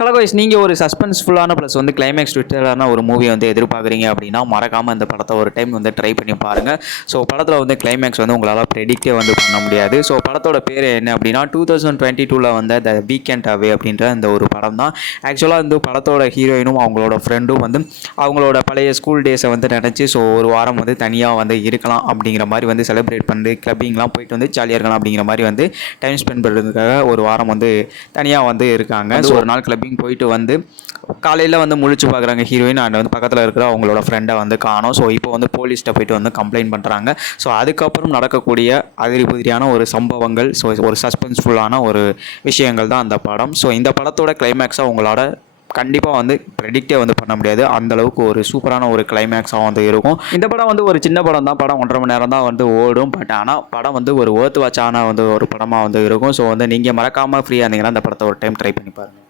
Hello guys, நீங்கள் ஒரு சஸ்பென்ஸ்ஃபுல்லான plus வந்து கிளைமேக்ஸ் ட்விட்டரான ஒரு மூவி வந்து எதிர்பார்க்குறீங்க அப்படின்னா மறக்காமல் இந்த படத்தை ஒரு டைம் வந்து ட்ரை பண்ணி பாருங்கள். ஸோ படத்தில் வந்து கிளைமேக்ஸ் வந்து உங்களால் ப்ரெடிக்டே வந்து பண்ண முடியாது. ஸோ படத்தோட பேர் என்ன அப்படின்னா 2022 வந்த த வீக்கெண்ட் அவே அப்படின்ற இந்த ஒரு படம் தான். ஆக்சுவலாக வந்து படத்தோட ஹீரோயினும் அவங்களோட ஃப்ரெண்டும் வந்து அவங்களோட பழைய ஸ்கூல் டேஸை வந்து நினச்சி ஸோ ஒரு வாரம் வந்து தனியாக வந்து இருக்கலாம் அப்படிங்கிற மாதிரி வந்து செலிப்ரேட் பண்ணி கிளப்பிங்லாம் போயிட்டு வந்து ஜாலியாக இருக்கலாம் அப்படிங்கிற மாதிரி வந்து டைம் ஸ்பெண்ட் பண்ணுறதுக்காக ஒரு வாரம் வந்து தனியாக வந்து இருக்காங்க. ஸோ ஒரு நாள் கிளப்பிங் போயிட்டு வந்து காலையில் வந்து முழிச்சு பார்க்குறாங்க ஹீரோயின் அண்ட் வந்து பக்கத்தில் இருக்கிற அவங்களோட ஃப்ரெண்டை வந்து காணோம். ஸோ இப்போ வந்து போலீஸ்கிட்ட போயிட்டு வந்து கம்ப்ளைண்ட் பண்ணுறாங்க. ஸோ அதுக்கப்புறம் நடக்கக்கூடிய அதிரிபுதிரியான ஒரு சம்பவங்கள், ஸோ ஒரு சஸ்பென்ஸ்ஃபுல்லான ஒரு விஷயங்கள் தான் அந்த படம். ஸோ இந்த படத்தோட கிளைமேக்ஸை உங்களோட கண்டிப்பாக வந்து ப்ரெடிக்டே வந்து பண்ண முடியாது. அந்தளவுக்கு ஒரு சூப்பரான ஒரு கிளைமேக்ஸாக வந்து இருக்கும். இந்த படம் வந்து ஒரு சின்ன படம் தான். படம் 1.5 மணி நேரம் தான் வந்து ஓடும். பட் ஆனால் படம் வந்து ஒரு ஒர்த் வாட்சான வந்து ஒரு படமாக வந்து இருக்கும். ஸோ வந்து நீங்கள் மறக்காமல் ஃப்ரீயாக இருந்தீங்கன்னா அந்த படத்தை ஒரு டைம் ட்ரை பண்ணி பாருங்கள்.